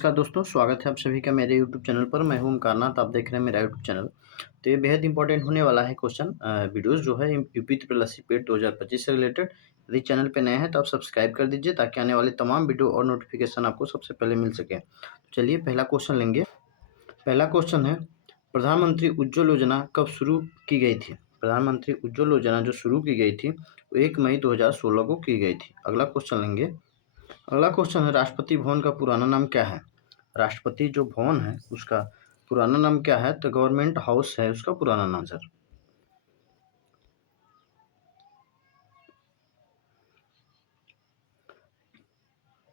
नमस्कार दोस्तों, स्वागत है आप सभी का मेरे यूट्यूब चैनल पर। मैं हूं ओमकारनाथ, आप देख रहे हैं मेरा यूट्यूब चैनल। तो ये बेहद इंपॉर्टेंट होने वाला है क्वेश्चन वीडियोस जो है यूपी ट्रिपल एससी पेट 2025 से रिलेटेड। यदि चैनल पे नए हैं तो आप सब्सक्राइब कर दीजिए ताकि आने वाले तमाम वीडियो और नोटिफिकेशन आपको सबसे पहले मिल सके। चलिए पहला क्वेश्चन लेंगे। पहला क्वेश्चन है, प्रधानमंत्री उज्ज्वल योजना कब शुरू की गई थी? प्रधानमंत्री उज्ज्वल योजना जो शुरू की गई थी वो 1 मई 2016 को की गई थी। अगला क्वेश्चन लेंगे। अगला क्वेश्चन है, राष्ट्रपति भवन का पुराना नाम क्या है? राष्ट्रपति जो भवन है उसका पुराना नाम क्या है? तो गवर्नमेंट हाउस है उसका पुराना नाम सर।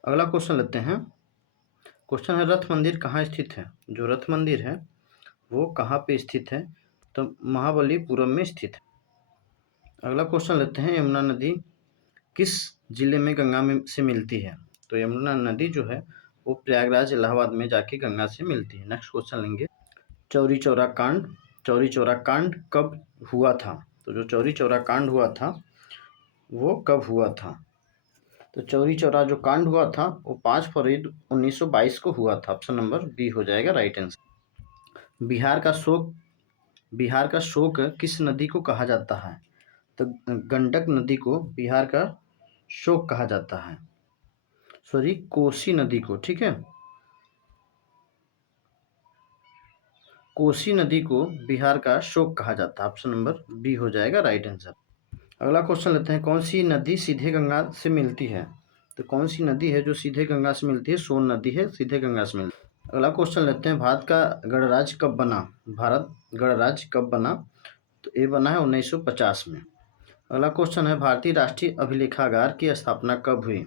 अगला क्वेश्चन लेते हैं। क्वेश्चन है, रथ मंदिर कहाँ स्थित है? जो रथ मंदिर है वो कहाँ पे स्थित है? तो महाबलीपुरम में स्थित है। अगला क्वेश्चन लेते हैं, यमुना नदी किस जिले में गंगा में से मिलती है? तो यमुना नदी जो है वो प्रयागराज इलाहाबाद में जाके गंगा से मिलती है। नेक्स्ट क्वेश्चन लेंगे। चौरी चौरा कांड, चौरी चौरा कांड कब हुआ था? तो जो चौरी चौरा कांड हुआ था वो कब हुआ था? तो चौरी चौरा जो कांड हुआ था वो 5 फरवरी 1922 को हुआ था। ऑप्शन नंबर बी हो जाएगा राइट आंसर। बिहार का शोक किस नदी को कहा जाता है? तो गंडक नदी को बिहार का शोक कहा जाता है। सॉरी, कोसी नदी को, ठीक है, कोसी नदी को बिहार का शोक कहा जाता है। ऑप्शन नंबर बी हो जाएगा राइट आंसर। अगला क्वेश्चन लेते हैं, कौन सी नदी सीधे गंगा से मिलती है? तो कौन सी नदी है जो सीधे गंगा से मिलती है? सोन नदी है, सीधे गंगा से मिलती है। अगला क्वेश्चन लेते हैं, भारत का गणराज्य कब बना? भारत गणराज्य कब बना? तो ये बना है 1950 में। अगला क्वेश्चन है, भारतीय राष्ट्रीय अभिलेखागार की स्थापना कब हुई?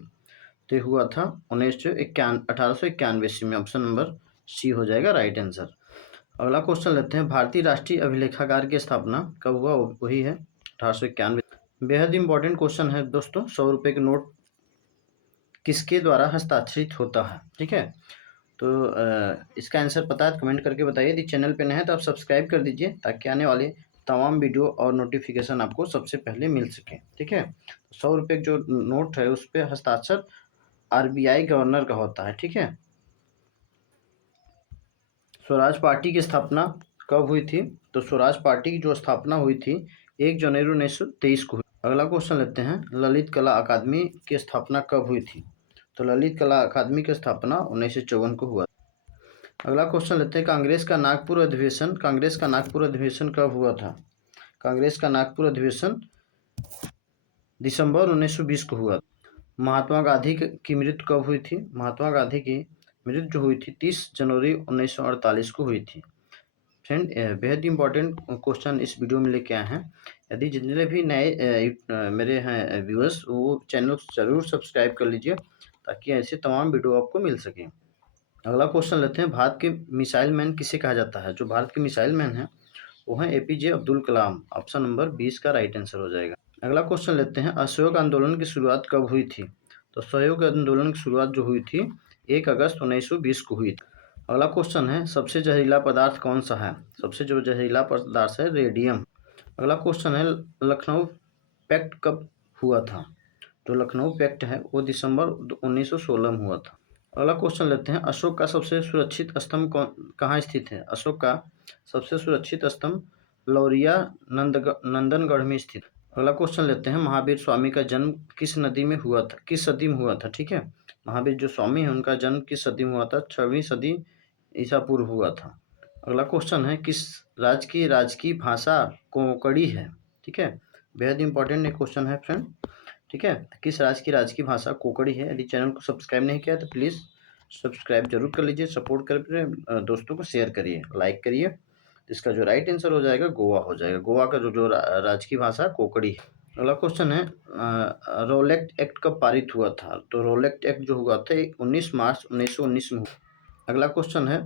तो ये हुआ था 1891 ईस्वी में। ऑप्शन नंबर सी हो जाएगा राइट आंसर। अगला क्वेश्चन लेते हैं, भारतीय राष्ट्रीय अभिलेखागार की स्थापना कब हुआ? वही है 1891। बेहद इंपॉर्टेंट क्वेश्चन है दोस्तों, 100 रुपये के नोट किसके द्वारा हस्ताक्षरित होता है? ठीक है, तो इसका आंसर पता है तो कमेंट करके बताइए। यदि चैनल पे नए हैं तो आप सब्सक्राइब कर दीजिए ताकि आने वाले तमाम वीडियो और नोटिफिकेशन आपको सबसे पहले मिल सके। ठीक है, 100 रुपये जो नोट है उस पर हस्ताक्षर आरबीआई गवर्नर का होता है। ठीक है, स्वराज पार्टी की स्थापना कब हुई थी? तो स्वराज पार्टी की जो स्थापना हुई थी 1 जनवरी 1923 को हुई। अगला क्वेश्चन लेते हैं, ललित कला अकादमी की स्थापना कब हुई थी? तो ललित कला अकादमी की स्थापना 1954 को हुआ। अगला क्वेश्चन लेते हैं, कांग्रेस का नागपुर अधिवेशन कब हुआ था? कांग्रेस का नागपुर अधिवेशन दिसंबर 1920 को हुआ। महात्मा गांधी की मृत्यु कब हुई थी? महात्मा गांधी की मृत्यु जो हुई थी 30 जनवरी 1948 को हुई थी। फ्रेंड, बेहद इंपॉर्टेंट क्वेश्चन इस वीडियो में लेके आए हैं। यदि जितने भी नए मेरे हैं व्यूअर्स वो चैनल जरूर सब्सक्राइब कर लीजिए ताकि ऐसे तमाम वीडियो आपको मिल सके। अगला क्वेश्चन लेते हैं, भारत के मिसाइल मैन किसे कहा जाता है? जो भारत के मिसाइल मैन है वो है APJ Abdul Kalam. Option number 20 का राइट आंसर हो जाएगा। अगला क्वेश्चन लेते हैं, असहयोग आंदोलन की शुरुआत कब हुई थी? तो असहयोग आंदोलन की शुरुआत जो हुई थी 1 अगस्त 1920 को हुई थी। अगला क्वेश्चन है, सबसे जहरीला पदार्थ कौन सा है? सबसे जो जहरीला पदार्थ है रेडियम। अगला क्वेश्चन है, लखनऊ पैक्ट कब हुआ था? जो लखनऊ पैक्ट है वो दिसंबर 1916 में हुआ था। अगला क्वेश्चन लेते हैं, अशोक का सबसे सुरक्षित स्तंभ कहाँ स्थित है? अशोक का सबसे सुरक्षित स्तंभ लौरिया नंदनगढ़ में स्थित। अगला क्वेश्चन लेते हैं, महावीर स्वामी का जन्म किस नदी में हुआ था, किस सदी में हुआ था? ठीक है, महावीर जो स्वामी है उनका जन्म किस सदी में हुआ था? 6वीं सदी ईसा पूर्व हुआ था। अगला क्वेश्चन है, किस राज्य की राजकीय भाषा कोंकणी है? ठीक है, बेहद इंपॉर्टेंट क्वेश्चन है फ्रेंड। ठीक है, किस राज्य की राजकीय भाषा कोंकणी है? यदि चैनल को सब्सक्राइब नहीं किया तो प्लीज़ सब्सक्राइब जरूर कर लीजिए, सपोर्ट कर दोस्तों को शेयर करिए, लाइक करिए। इसका जो राइट आंसर हो जाएगा गोवा हो जाएगा। गोवा का जो राजकीय भाषा कोंकणी है। अगला क्वेश्चन है, रोलेक्ट एक्ट कब पारित हुआ था? तो रोलेक्ट एक्ट जो हुआ था 19 मार्च 1919 में हुआ। अगला क्वेश्चन है,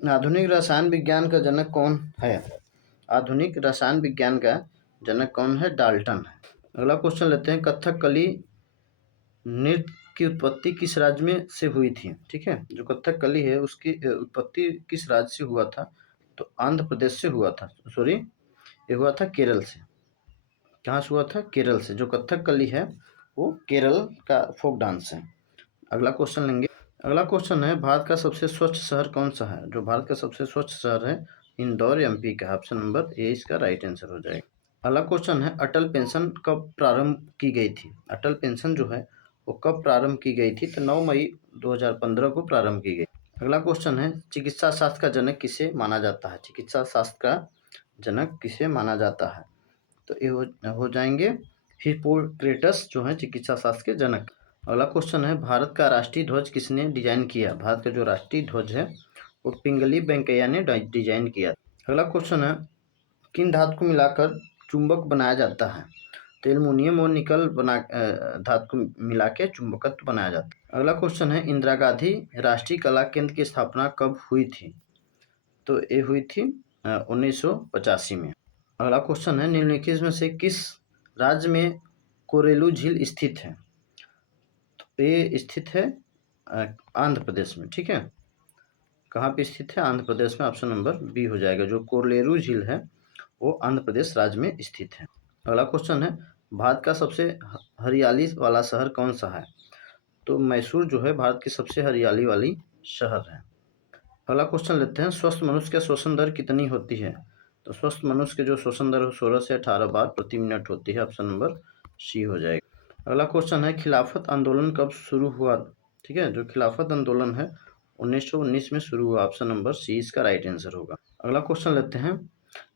आधुनिक रसायन विज्ञान का जनक कौन है? आधुनिक रसायन विज्ञान का जनक कौन है? डाल्टन है। अगला क्वेश्चन लेते हैं, कथकली नृत्य की उत्पत्ति किस राज्य में से हुई थी? ठीक है, जो कथकली है उसकी उत्पत्ति किस राज्य से हुआ था? तो आंध्र प्रदेश से हुआ था। सॉरी, ये हुआ था केरल से। कहाँ से हुआ था? केरल से। जो कथकली है वो केरल का फोक डांस है। अगला क्वेश्चन लेंगे। अगला क्वेश्चन है, भारत का सबसे स्वच्छ शहर कौन सा है? जो भारत का सबसे स्वच्छ शहर है, इंदौर एमपी का। ऑप्शन नंबर ए इसका राइट आंसर हो जाएगा। अगला क्वेश्चन है, अटल पेंशन कब प्रारंभ की गई थी? अटल पेंशन जो है वो कब प्रारंभ की गई थी? तो 9 मई 2015 को प्रारंभ की गई। अगला क्वेश्चन है, चिकित्सा शास्त्र का जनक किसे माना जाता है? चिकित्सा शास्त्र का जनक किसे माना जाता है? तो ये हो जाएंगे हिप्पोक्रेटस जो है चिकित्सा शास्त्र के जनक। अगला क्वेश्चन है, भारत का राष्ट्रीय ध्वज किसने डिजाइन किया? भारत का जो राष्ट्रीय ध्वज है वो पिंगली वेंकैया ने डिजाइन किया। अगला क्वेश्चन है, किन धातु को मिलाकर चुंबक बनाया जाता है? तो एल्युमिनियम और निकल धातु को मिला के चुंबकत्व बनाया जाता है। अगला क्वेश्चन है, इंदिरा गांधी राष्ट्रीय कला केंद्र की स्थापना कब हुई थी? तो ये हुई थी 1985 में। अगला क्वेश्चन है, निम्नलिखित में से किस राज्य में कोरेलू झील स्थित है? तो ये स्थित है आंध्र प्रदेश में। ठीक है, कहाँ पे स्थित है? आंध्र प्रदेश में। ऑप्शन नंबर बी हो जाएगा। जो कोरेलू झील है वो आंध्र प्रदेश राज्य में स्थित है। अगला क्वेश्चन है, भारत का सबसे हरियाली वाला शहर कौन सा है? तो मैसूर जो है भारत की सबसे हरियाली वाली शहर है। अगला क्वेश्चन लेते हैं, स्वस्थ मनुष्य का श्वसन दर कितनी होती है? तो स्वस्थ मनुष्य के जो श्वसन दर 16 से 18 बार प्रति मिनट होती है। ऑप्शन नंबर सी हो जाएगा। अगला क्वेश्चन है, खिलाफत आंदोलन कब शुरू हुआ? ठीक है, जो खिलाफत आंदोलन है 1919 में शुरू हुआ। ऑप्शन नंबर सी इसका राइट आंसर होगा। अगला क्वेश्चन लेते हैं,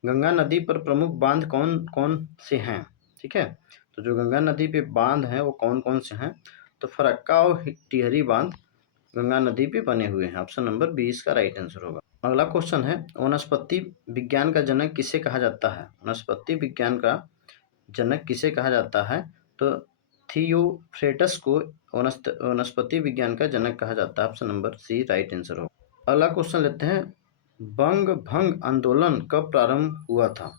गंगा नदी पर प्रमुख बांध कौन कौन से हैं? ठीक है, तो जो गंगा नदी पे बांध हैं वो कौन कौन से हैं? तो फरक्का और टिहरी बांध गंगा नदी पे बने हुए हैं। ऑप्शन नंबर बी इसका राइट आंसर होगा। अगला क्वेश्चन है, वनस्पति विज्ञान का जनक किसे कहा जाता है? वनस्पति विज्ञान का जनक किसे कहा जाता है? तो थियोफ्रेटस को वनस्पति विज्ञान का जनक कहा जाता है। Option number C right answer होगा। अगला क्वेश्चन लेते हैं, बंग भंग आंदोलन कब प्रारंभ हुआ था?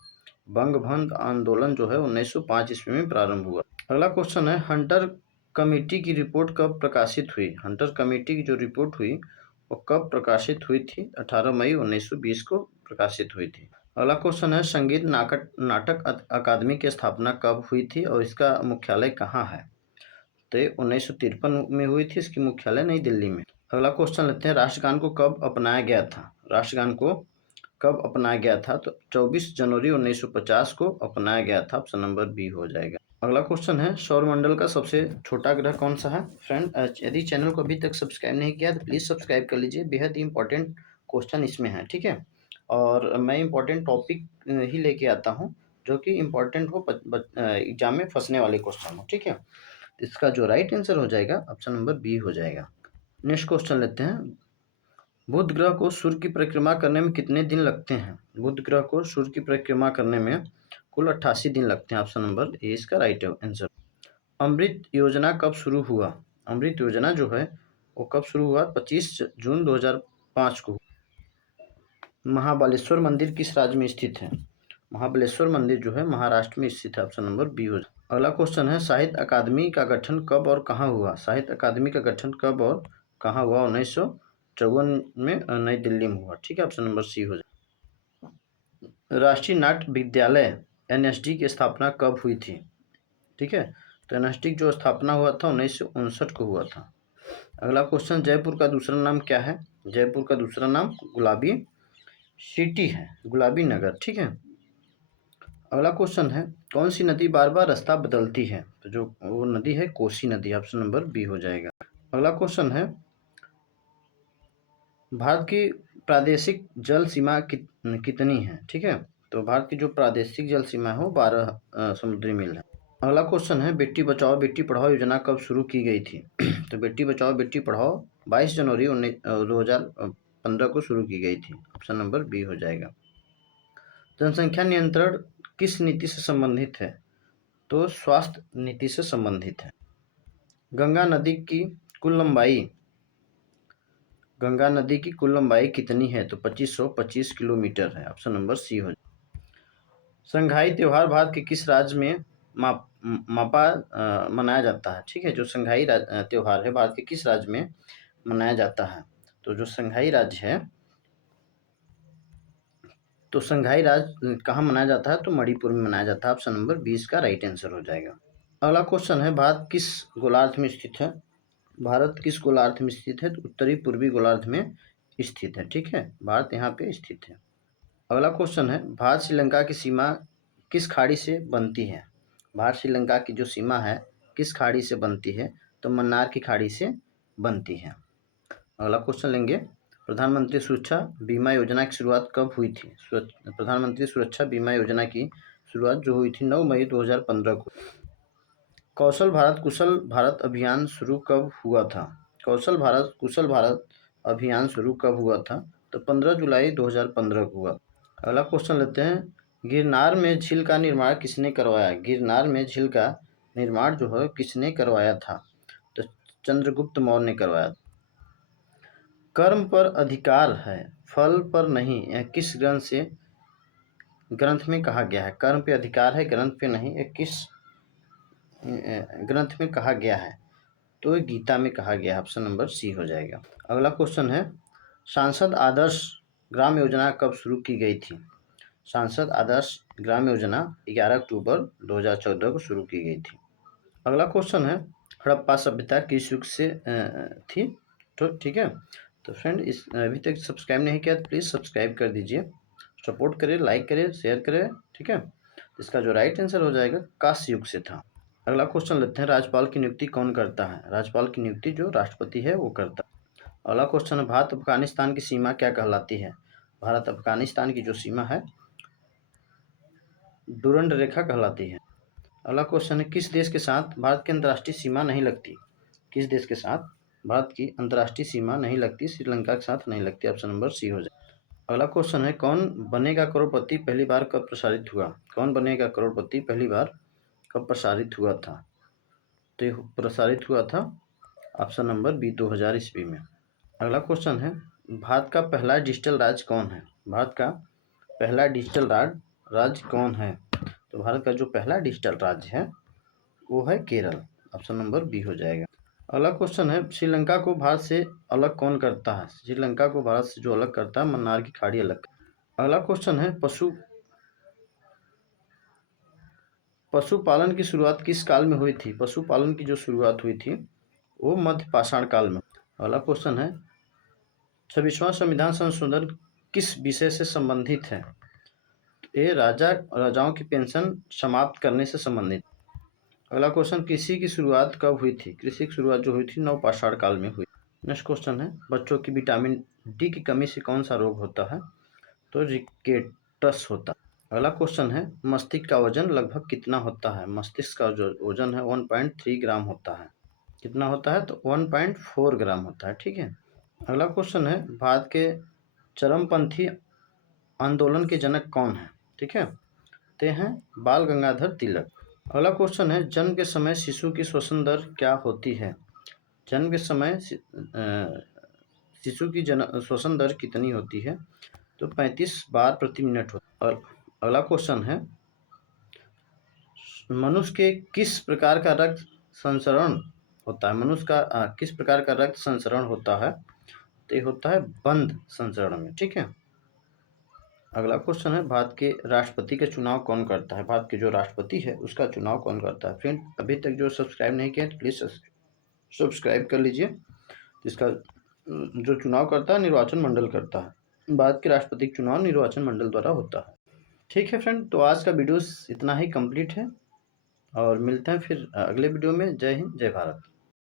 बंग भंग आंदोलन जो है 1905 ईस्वी में प्रारंभ हुआ। अगला क्वेश्चन है, हंटर कमेटी की रिपोर्ट कब प्रकाशित हुई? हंटर कमेटी की जो रिपोर्ट हुई वो कब प्रकाशित हुई थी? 18 मई 1920 को प्रकाशित हुई थी। अगला क्वेश्चन है, संगीत नाटक अकादमी की स्थापना कब हुई थी और इसका मुख्यालय कहाँ है? तो ये 1953 में हुई थी। इसकी मुख्यालय नई दिल्ली में। अगला क्वेश्चन लेते हैं, राष्ट्रगान को कब अपनाया गया था? राष्ट्रगान को कब अपनाया गया था? तो 24 जनवरी 1950 को अपनाया गया था। ऑप्शन नंबर बी हो जाएगा। अगला क्वेश्चन है, सौरमंडल का सबसे छोटा ग्रह कौन सा है? फ्रेंड, यदि चैनल को अभी तक सब्सक्राइब नहीं किया तो प्लीज़ सब्सक्राइब कर लीजिए। बेहद ही इंपॉर्टेंट क्वेश्चन इसमें है। ठीक है, और मैं इंपॉर्टेंट टॉपिक ही लेके आता हूँ जो कि इम्पोर्टेंट हो, एग्जाम में फंसने वाले क्वेश्चन हो। ठीक है, इसका जो राइट आंसर हो जाएगा ऑप्शन नंबर बी हो जाएगा। नेक्स्ट क्वेश्चन लेते हैं, बुध ग्रह को सूर्य की परिक्रमा करने में कितने दिन लगते हैं? बुध ग्रह को सूर्य की परिक्रमा करने में कुल 88 दिन लगते हैं। ऑप्शन नंबर ए इसका राइट आंसर। अमृत योजना कब शुरू हुआ? अमृत योजना जो है वो कब शुरू हुआ? 25 जून 2005 को। महाबलेश्वर मंदिर किस राज्य में स्थित है? महाबलेश्वर मंदिर जो है महाराष्ट्र में स्थित है। ऑप्शन नंबर बी हो जाए। अगला क्वेश्चन है, साहित्य अकादमी का गठन कब और कहाँ हुआ? साहित्य अकादमी का गठन कब और कहाँ हुआ? 1954 में नई दिल्ली में हुआ। ठीक है, ऑप्शन नंबर सी हो जाए। राष्ट्रीय नाट्य विद्यालय एनएसडी की स्थापना कब हुई थी? ठीक है, तो एनएसडी की जो स्थापना हुआ था 1959 को हुआ था। अगला क्वेश्चन, जयपुर का दूसरा नाम क्या है? जयपुर का दूसरा नाम गुलाबी सिटी है, गुलाबी नगर। ठीक है, अगला क्वेश्चन है, कौन सी नदी बार बार रास्ता बदलती है? तो जो वो नदी है कोसी नदी। ऑप्शन नंबर बी हो जाएगा। अगला क्वेश्चन है, भारत की प्रादेशिक जल सीमा कितनी है? ठीक है, तो भारत की जो प्रादेशिक जल सीमा है वो 12 समुद्री मील है। अगला क्वेश्चन है, बेटी बचाओ बेटी पढ़ाओ योजना कब शुरू की गई थी? तो बेटी बचाओ बेटी पढ़ाओ 22 जनवरी 2015 को शुरू की गई थी। ऑप्शन नंबर बी हो जाएगा। जनसंख्या नियंत्रण किस नीति से संबंधित है? तो स्वास्थ्य नीति से संबंधित है। गंगा नदी की कुल लंबाई गंगा नदी की कुल लंबाई कितनी है? तो 2525 किलोमीटर है। ऑप्शन नंबर सी हो जाएगा। संघाई त्योहार भारत के किस राज्य में मनाया जाता है? ठीक है, जो संघाई त्योहार है भारत के किस राज्य में मनाया जाता है? तो जो संघाई राज्य है, तो संघाई राज्य कहाँ मनाया जाता है? तो मणिपुर में मनाया जाता है। ऑप्शन नंबर 20 का राइट आंसर हो जाएगा। अगला क्वेश्चन है, भारत किस गोलार्ध में स्थित है? भारत किस गोलार्ध में स्थित है? तो उत्तरी पूर्वी गोलार्ध में स्थित है। ठीक है, भारत यहाँ पे स्थित है। अगला क्वेश्चन है, भारत श्रीलंका की सीमा किस खाड़ी से बनती है? भारत श्रीलंका की जो सीमा है किस खाड़ी से बनती है? तो मन्नार की खाड़ी से बनती है। अगला क्वेश्चन लेंगे, प्रधानमंत्री सुरक्षा बीमा योजना की शुरुआत कब हुई थी? प्रधानमंत्री सुरक्षा बीमा योजना की शुरुआत जो हुई थी 9 मई 2015 को। कौशल भारत कुशल भारत अभियान शुरू कब हुआ था? कौशल भारत कुशल भारत अभियान शुरू कब हुआ था? तो 15 जुलाई 2015 को हुआ। अगला क्वेश्चन लेते हैं, गिरनार में झील का निर्माण किसने करवाया? गिरनार में झील का निर्माण जो है किसने करवाया था? तो चंद्रगुप्त मौर्य ने करवाया। कर्म पर अधिकार है, फल पर नहीं, यह किस ग्रंथ में कहा गया है? कर्म पे अधिकार है, ग्रंथ पे नहीं, यह किस ग्रंथ में कहा गया है? तो गीता में कहा गया है। ऑप्शन नंबर सी हो जाएगा। अगला क्वेश्चन है, सांसद आदर्श ग्राम योजना कब शुरू की गई थी? सांसद आदर्श ग्राम योजना 11 अक्टूबर 2014 को शुरू की गई थी। अगला क्वेश्चन है, हड़प्पा सभ्यता किस युग से थी? तो ठीक है, तो फ्रेंड इस अभी तक सब्सक्राइब नहीं किया तो प्लीज़ सब्सक्राइब कर दीजिए, सपोर्ट करें, लाइक करें, शेयर करें। ठीक है, इसका जो राइट आंसर हो जाएगा कांस्य युग से था। अगला क्वेश्चन लेते हैं, राज्यपाल की नियुक्ति कौन करता है? राज्यपाल की नियुक्ति जो राष्ट्रपति है वो करता है। अगला क्वेश्चन है, भारत अफगानिस्तान की सीमा क्या कहलाती है? भारत अफगानिस्तान की जो सीमा है डुरंड रेखा कहलाती है। अगला क्वेश्चन है, किस देश के साथ भारत की अंतर्राष्ट्रीय सीमा नहीं लगती? किस देश के साथ भारत की अंतर्राष्ट्रीय सीमा नहीं लगती? श्रीलंका के साथ नहीं लगती। ऑप्शन नंबर सी हो जाए। अगला क्वेश्चन है, कौन बनेगा करोड़पति पहली बार कब प्रसारित हुआ? कौन बनेगा करोड़पति पहली बार कब प्रसारित हुआ था? तो प्रसारित हुआ था ऑप्शन नंबर बी 2000 ईस्वी में। अगला क्वेश्चन है, भारत का पहला डिजिटल राज्य कौन है? भारत का पहला डिजिटल राज्य कौन है? तो भारत का जो पहला डिजिटल राज्य है वो है केरल। ऑप्शन नंबर बी हो जाएगा। अगला क्वेश्चन है, श्रीलंका को भारत से अलग कौन करता है? श्रीलंका को भारत से जो अलग करता है मन्नार की खाड़ी अलग। अगला क्वेश्चन है, पशुपालन की शुरुआत किस काल में हुई थी? पशुपालन की जो शुरुआत हुई थी वो मध्य पाषाण काल में। अगला क्वेश्चन है, 26वां संविधान संशोधन किस विषय से संबंधित है? ये राजाओं की पेंशन समाप्त करने से संबंधित। अगला क्वेश्चन, कृषि की शुरुआत कब हुई थी? कृषि की शुरुआत जो हुई थी नवपाषाण काल में हुई। नेक्स्ट क्वेश्चन है, बच्चों की विटामिन डी की कमी से कौन सा रोग होता है? तो रिकेटस होता है। अगला क्वेश्चन है, मस्तिष्क का वजन लगभग कितना होता है? मस्तिष्क का जो वजन है 1.3 ग्राम होता है। कितना होता है? तो 1.4 ग्राम होता है। ठीक है। अगला क्वेश्चन है, भारत के चरमपंथी आंदोलन के जनक कौन है? ठीक है, ते हैं बाल गंगाधर तिलक। अगला क्वेश्चन है, जन्म के समय शिशु की श्वसन दर क्या होती है? जन्म के समय शिशु की श्वसन दर कितनी होती है? तो 35 बार प्रति मिनट होता है। अगला क्वेश्चन है, मनुष्य के किस प्रकार का रक्त संचरण होता है? मनुष्य का किस प्रकार का रक्त संचरण होता है? तो ये होता है बंद संचरण में। ठीक है। अगला क्वेश्चन है, भारत के राष्ट्रपति का चुनाव कौन करता है? भारत के जो राष्ट्रपति है उसका चुनाव कौन करता है? फ्रेंड अभी तक जो सब्सक्राइब नहीं किया तो प्लीज़ सब्सक्राइब कर लीजिए। इसका जो चुनाव करता है निर्वाचन मंडल करता है। भारत के राष्ट्रपति का चुनाव निर्वाचन मंडल द्वारा होता है। ठीक है फ्रेंड, तो आज का वीडियो इतना ही कंप्लीट है और मिलते हैं फिर अगले वीडियो में। जय हिंद, जय भारत।